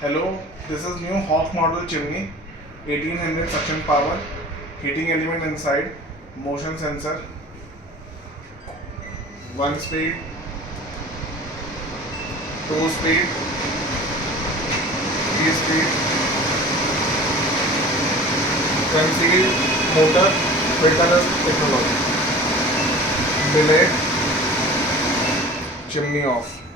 Hello, this is new Hawk model chimney, 1800 suction power, heating element inside, motion sensor, 1 speed, 2 speed, 3 speed, concealed motor, filterless technology, delay, chimney off.